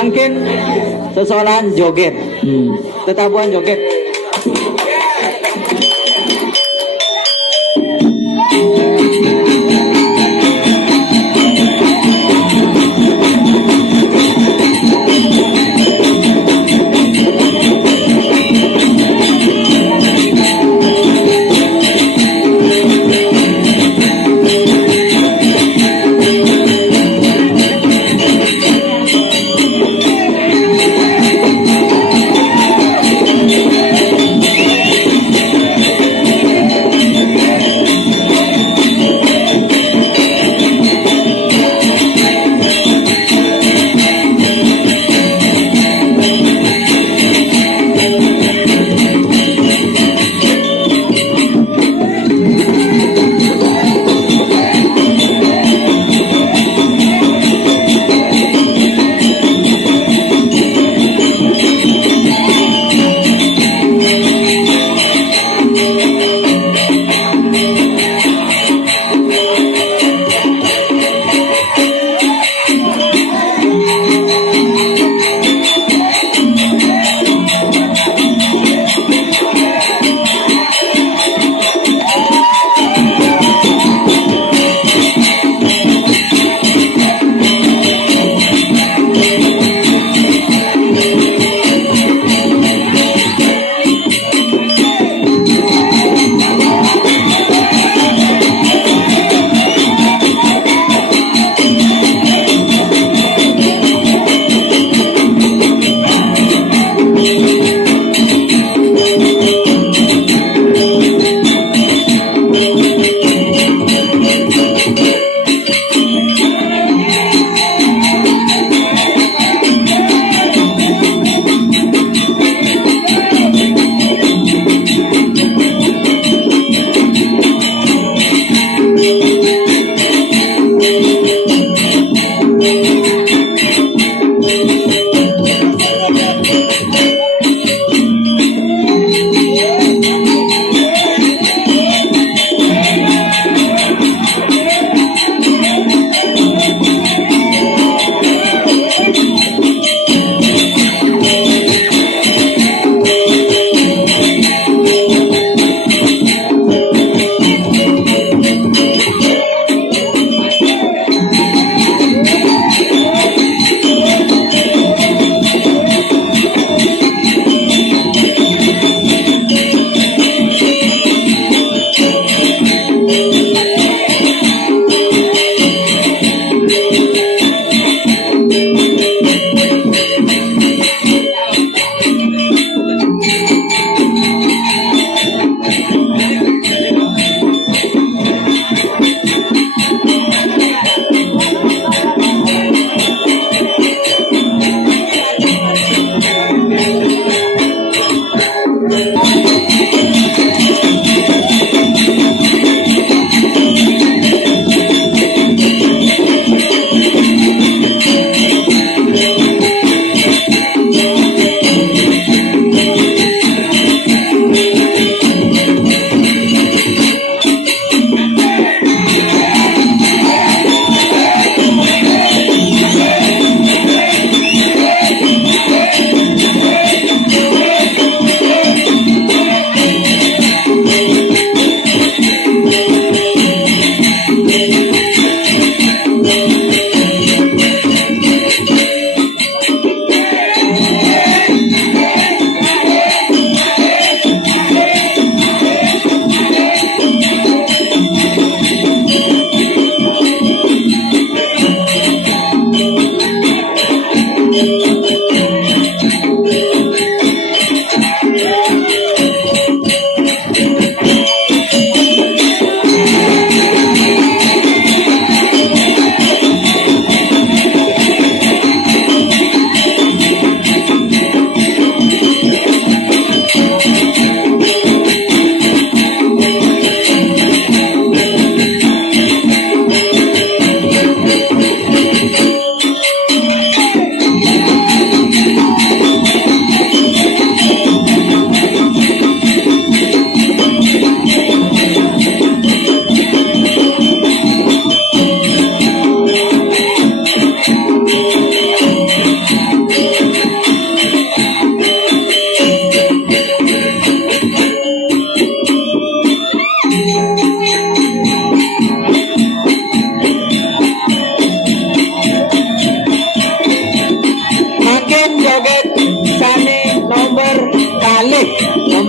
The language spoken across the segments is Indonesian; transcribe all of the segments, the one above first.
Mungkin seseorang joget, tetapuan joget.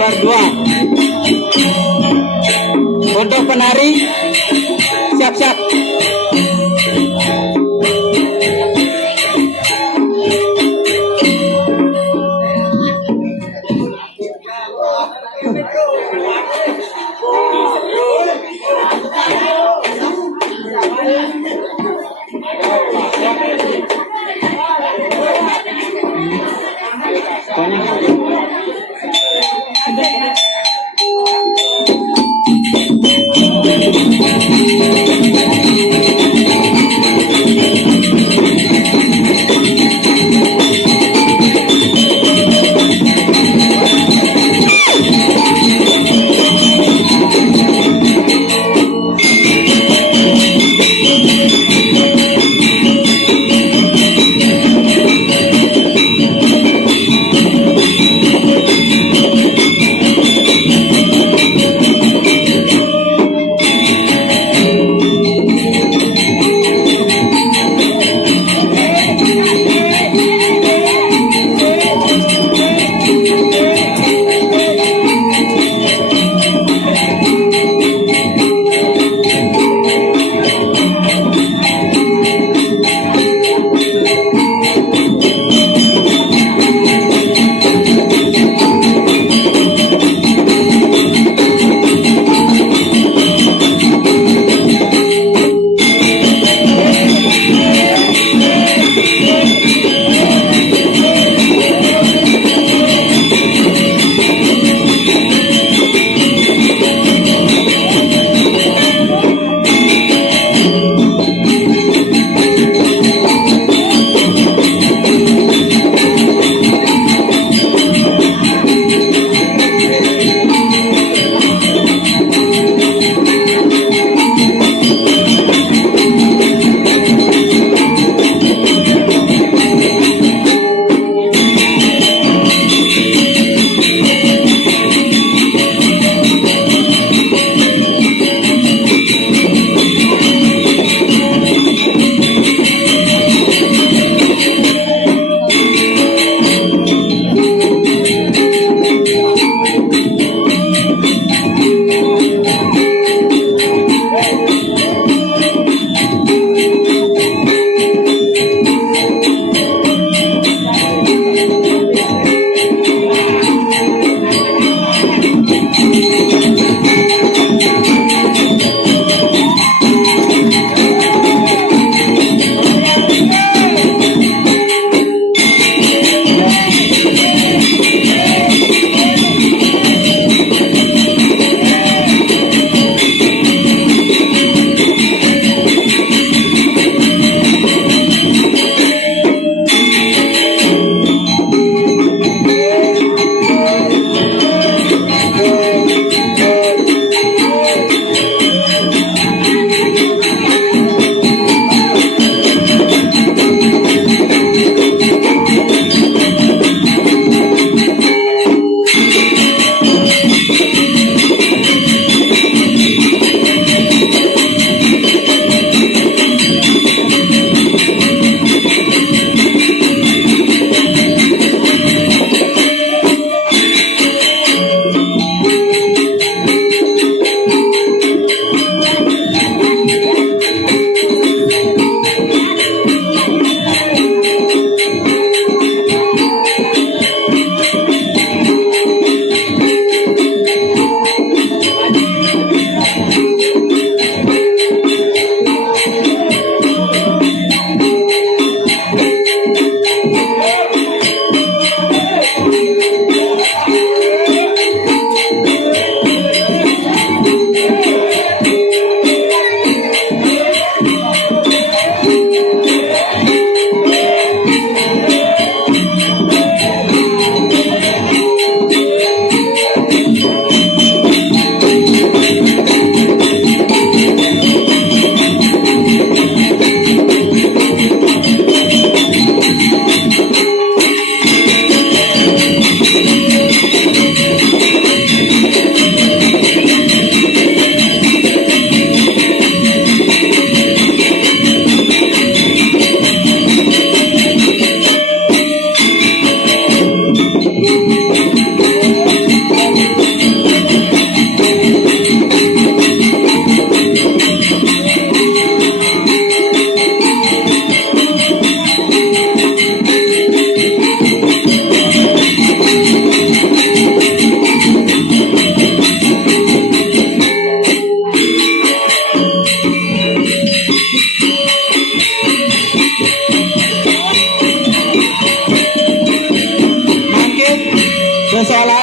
nomor 2. Untuk penari, siap-siap.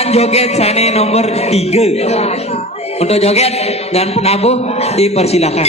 akan joget Sane nomor 3. Untuk joget dan penabuh dipersilakan.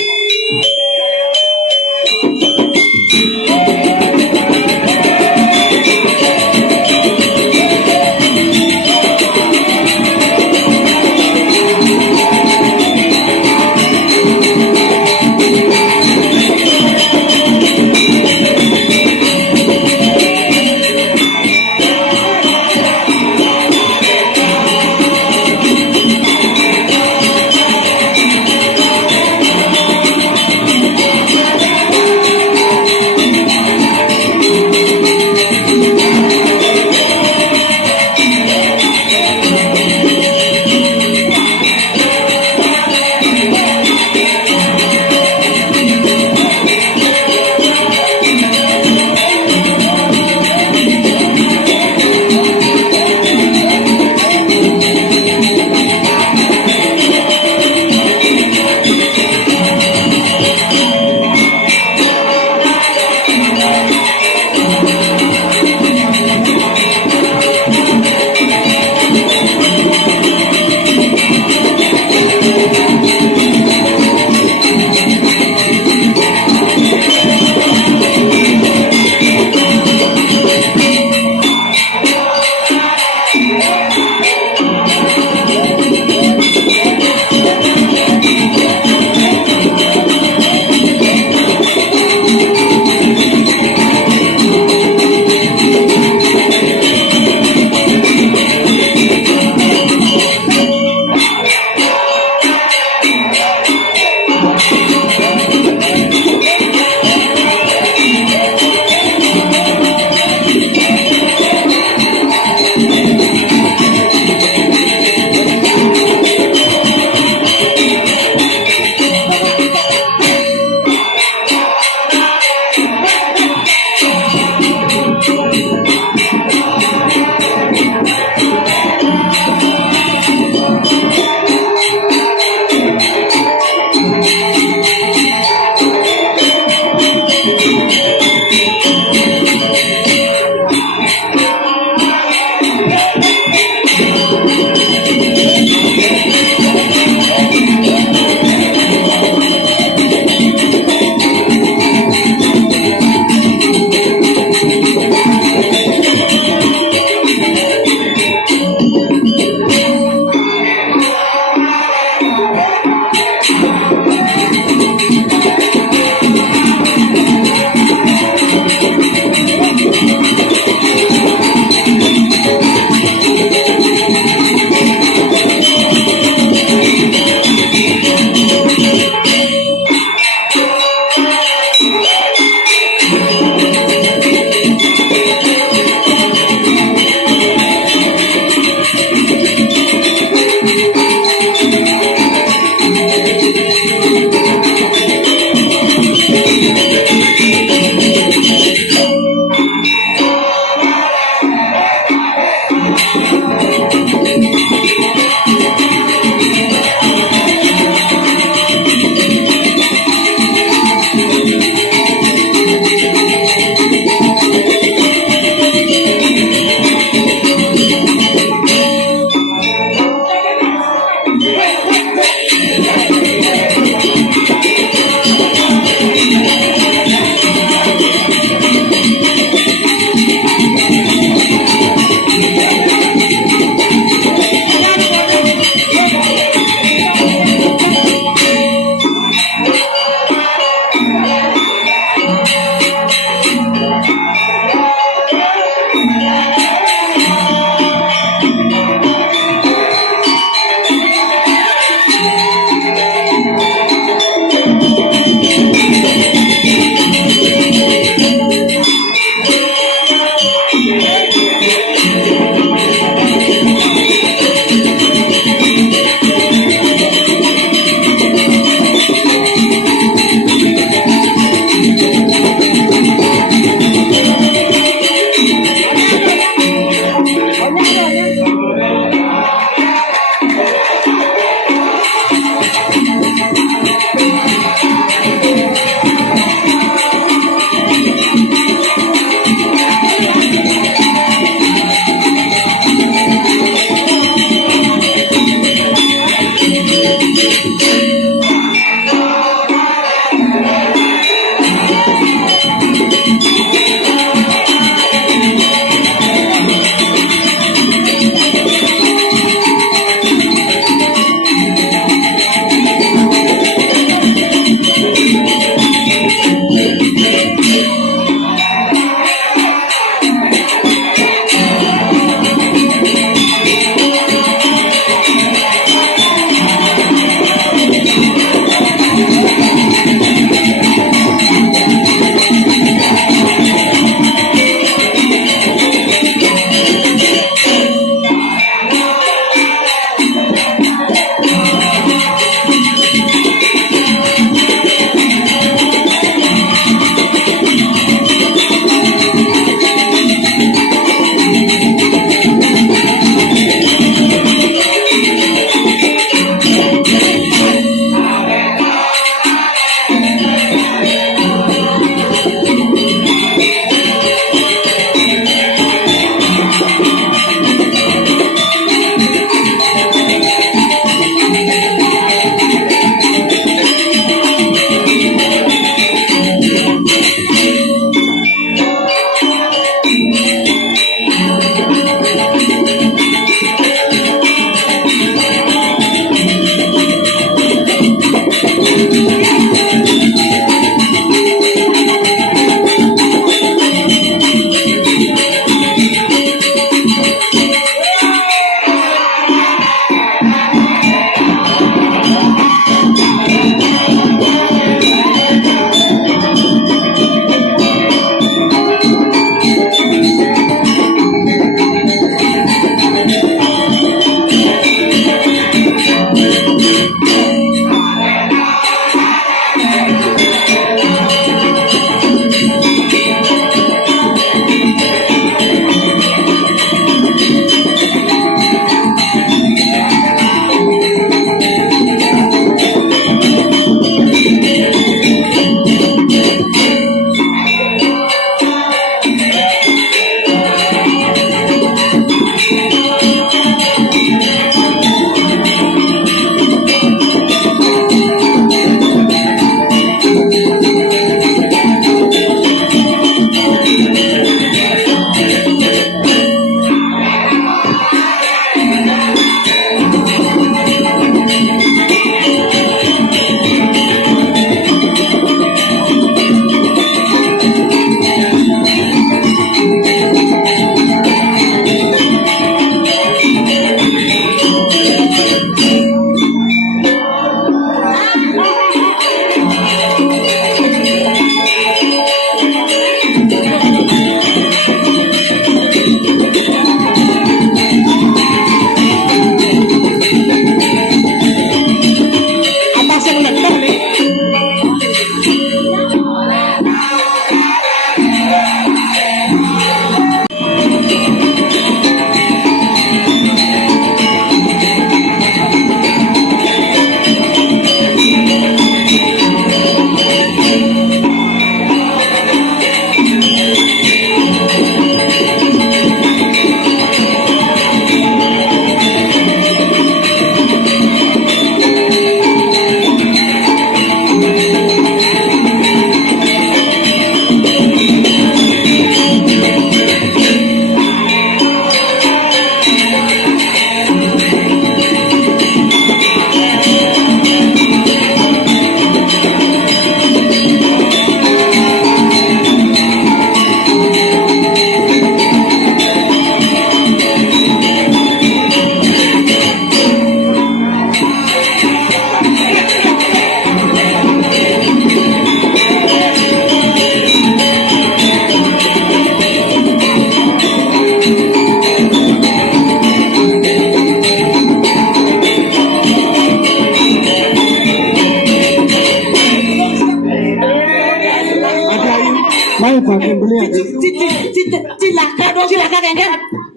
kengken.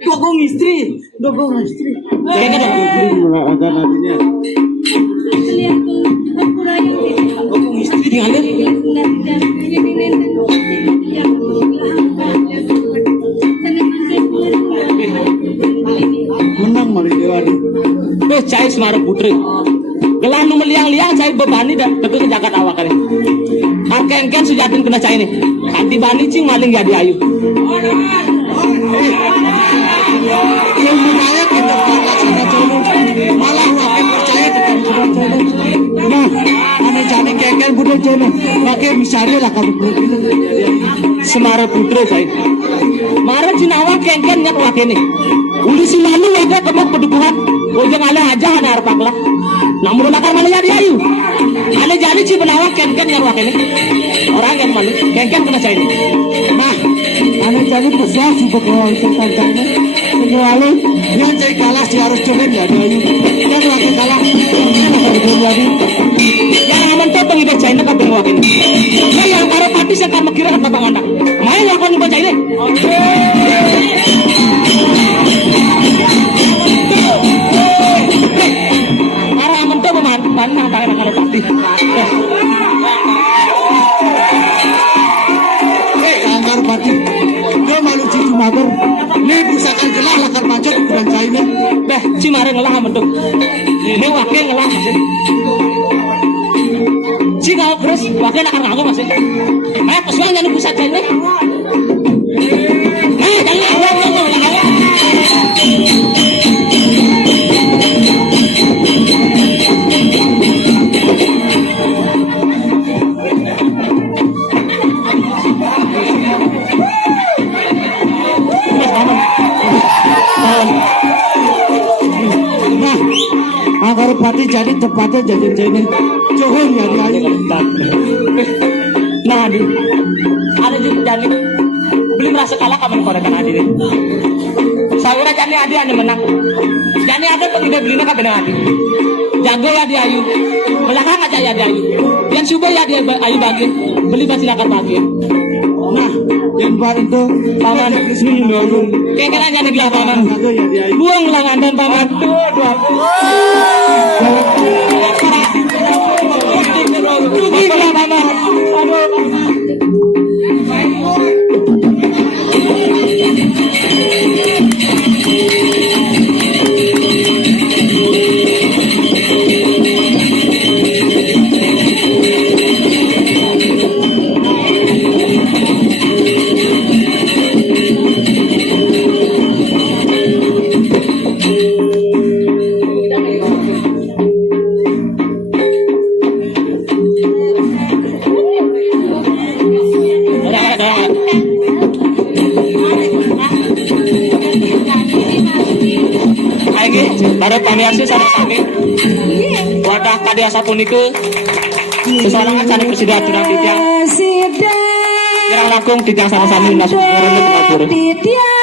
Dogong istri. Kengken dong. Ada nantinya. Dogong istri tinggalin. Menang mari Dewan. Cai Semara Putri. Gelah nu meliang-liang cai bebani dan betul ke Jakarta awak kali. Kengken sujatin kena cai nih. Hati bani cing maling jadi ayu. Yang menaya kita kata cara jono. Malah wakin percaya dengan cara jono. Nah, ane jane kengken budak jono. Wakin misalnya lah kamu. Semara Putri cai. Mara cinawa kengken nyak wakin nih. Uli si lalu wadah kemok pedukuhan. Ujung ala aja hana arpak lah. Namun nakar malah jadi ayu. Ane jadi ci benawa kengken yang wakin nih. Orang yang malu kengken kena cai nih. Nah, ane jadi besar sih pokoknya tentang jane. Lalu yang cai kalah si harus jono ya ayu. Dan wakin kalah. Yang aman tuh pengidap cai nak kabeng wakin. Nah yang karo pati saya kan kira apa bang anak. Main yang kon cai nih. Panang tangan karo pati. Angkar pati. Dia malu cicu mager. Nih pusaka gelah lakar macet kurang cairnya. Beh, cimare ngelah bentuk. Ini wakil ngelah masih. Si kau terus wakil nakar ngaku masih. Pesuang jangan pusat cairnya. Jangan awal. Angkar pati jadi tepatnya jadi johon ya di ayu. Nah, Adi. Ada jadi beli merasa kalah kamu korekan Adi nih. Saura jani Adi hanya menang. Jani ada pengida belinya kabeh Adi. Jago ya di ayu. Belakang aja ya di ayu. Yang subuh ya di ayu bagian. Beli silakan bagian. Nah, yang bar itu Paman sini dong. Kengken aja nih paman. Buang langan dan paman. Rugi lah paman. Pada pamiarsa sami wadah kadia sapunikeun sesarangan sani presiden curang titiang kirang langkung titiang sama sami nasuk urang teu